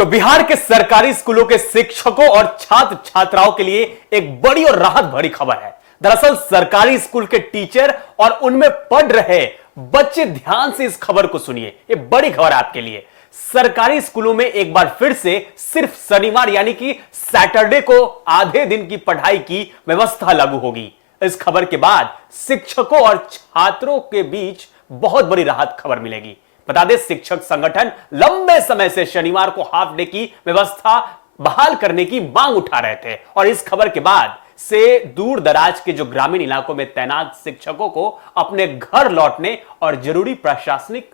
तो बिहार के सरकारी स्कूलों के शिक्षकों और छात्र छात्राओं के लिए एक बड़ी और राहत भरी खबर है। दरअसल सरकारी स्कूल के टीचर और उनमें पढ़ रहे बच्चे, ध्यान से इस खबर को सुनिए, ये बड़ी खबर है आपके लिए। सरकारी स्कूलों में एक बार फिर से सिर्फ शनिवार यानी कि सैटरडे को आधे दिन की पढ़ाई की व्यवस्था लागू होगी। इस खबर के बाद शिक्षकों और छात्रों के बीच बहुत बड़ी राहत खबर मिलेगी। बता दें, शिक्षक संगठन लंबे समय से शनिवार को हाफ डे की व्यवस्था बहाल करने की मांग उठा रहे थे और इस खबर के बाद से दूर दराज के जो ग्रामीण इलाकों में तैनात शिक्षकों को अपने घर लौटने और जरूरी प्रशासनिक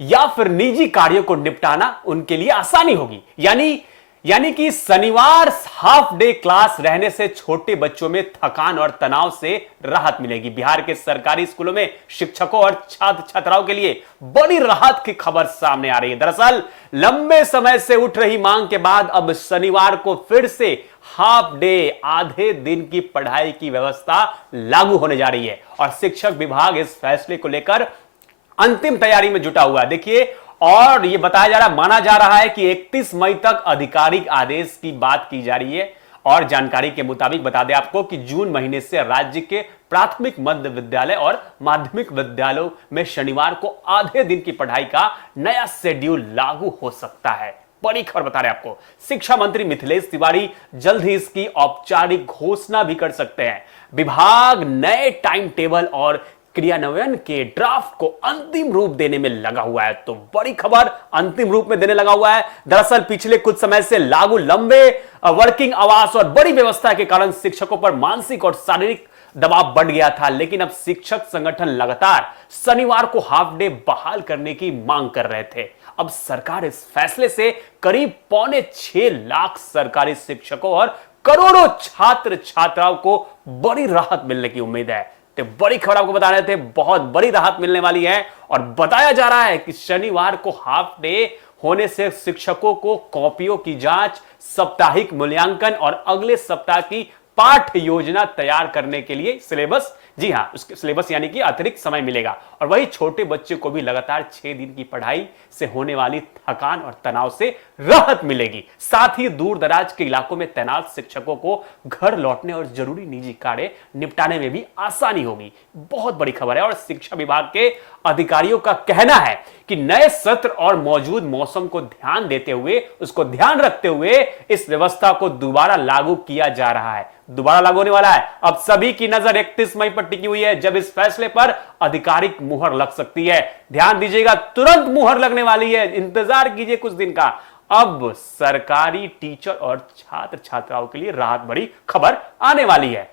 या फिर निजी कार्यों को निपटाना उनके लिए आसानी होगी। यानी कि शनिवार हाफ डे क्लास रहने से छोटे बच्चों में थकान और तनाव से राहत मिलेगी। बिहार के सरकारी स्कूलों में शिक्षकों और छात्र छात्राओं के लिए बड़ी राहत की खबर सामने आ रही है। दरअसल लंबे समय से उठ रही मांग के बाद अब शनिवार को फिर से हाफ डे, आधे दिन की पढ़ाई की व्यवस्था लागू होने जा रही है और शिक्षक विभाग इस फैसले को लेकर अंतिम तैयारी में जुटा हुआ है। देखिए, और यह बताया जा रहा, माना जा रहा है कि 31 मई तक आधिकारिक आदेश की बात की जा रही है और जानकारी के मुताबिक बता दें आपको कि जून महीने से राज्य के प्राथमिक मध्य विद्यालय और माध्यमिक विद्यालयों में शनिवार को आधे दिन की पढ़ाई का नया शेड्यूल लागू हो सकता है। बड़ी खबर बता रहे हैं आपको, शिक्षा मंत्री मिथिलेश तिवारी जल्द ही इसकी औपचारिक घोषणा भी कर सकते हैं। विभाग नए टाइम टेबल और क्रियान्वयन के ड्राफ्ट को अंतिम रूप देने में लगा हुआ है। तो बड़ी खबर, अंतिम रूप में देने लगा हुआ है। दरअसल पिछले कुछ समय से लागू लंबे वर्किंग आवर्स और बड़ी व्यवस्था के कारण शिक्षकों पर मानसिक और शारीरिक दबाव बढ़ गया था, लेकिन अब शिक्षक संगठन लगातार शनिवार को हाफ डे बहाल करने की मांग कर रहे थे। अब सरकार इस फैसले से करीब 6.25 लाख सरकारी शिक्षकों और करोड़ों छात्र छात्राओं को बड़ी राहत मिलने की उम्मीद है। तो बड़ी खबर आपको बता रहे थे, बहुत बड़ी राहत मिलने वाली है और बताया जा रहा है कि शनिवार को हाफ डे होने से शिक्षकों को कॉपियों की जांच, साप्ताहिक मूल्यांकन और अगले सप्ताह की पाठ योजना तैयार करने के लिए सिलेबस, जी हां, उसके सिलेबस यानी कि अतिरिक्त समय मिलेगा और वही छोटे बच्चे को भी लगातार 6 दिन की पढ़ाई से होने वाली थकान और तनाव से राहत मिलेगी। साथ ही दूर दराज के इलाकों में तैनात शिक्षकों को घर लौटने और जरूरी निजी कार्य निपटाने में भी आसानी होगी। बहुत बड़ी खबर है और शिक्षा विभाग के अधिकारियों का कहना है कि नए सत्र और मौजूद मौसम को ध्यान देते हुए, उसको ध्यान रखते हुए इस व्यवस्था को दोबारा लागू किया जा रहा है। दोबारा लागू होने वाला है। अब सभी की नजर 31 मई पर टिकी हुई है, जब इस फैसले पर आधिकारिक मुहर लग सकती है। ध्यान दीजिएगा, तुरंत मुहर लगने वाली है, इंतजार कीजिए कुछ दिन का। अब सरकारी टीचर और छात्र छात्राओं के लिए राहत भरी खबर आने वाली है।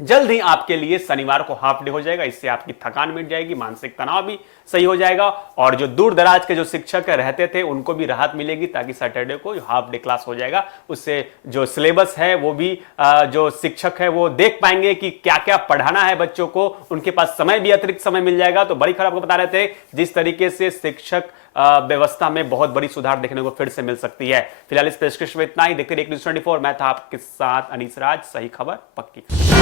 जल्द ही आपके लिए शनिवार को हाफ डे हो जाएगा, इससे आपकी थकान मिट जाएगी, मानसिक तनाव भी सही हो जाएगा और जो दूर दराज के जो शिक्षक रहते थे उनको भी राहत मिलेगी, ताकि सैटरडे को हाफ डे क्लास हो जाएगा। उससे जो सिलेबस है वो भी जो शिक्षक है वो देख पाएंगे कि क्या क्या पढ़ाना है बच्चों को, उनके पास समय भी, अतिरिक्त समय मिल जाएगा। तो बड़ी खबर आपको बता रहे थे, जिस तरीके से शिक्षक व्यवस्था में बहुत बड़ी सुधार देखने को फिर से मिल सकती है। फिलहाल इस पेशकश में इतना ही। देखते रहिए न्यूज़ 24। मैं था आपके साथ अनीस राज, सही खबर पक्की।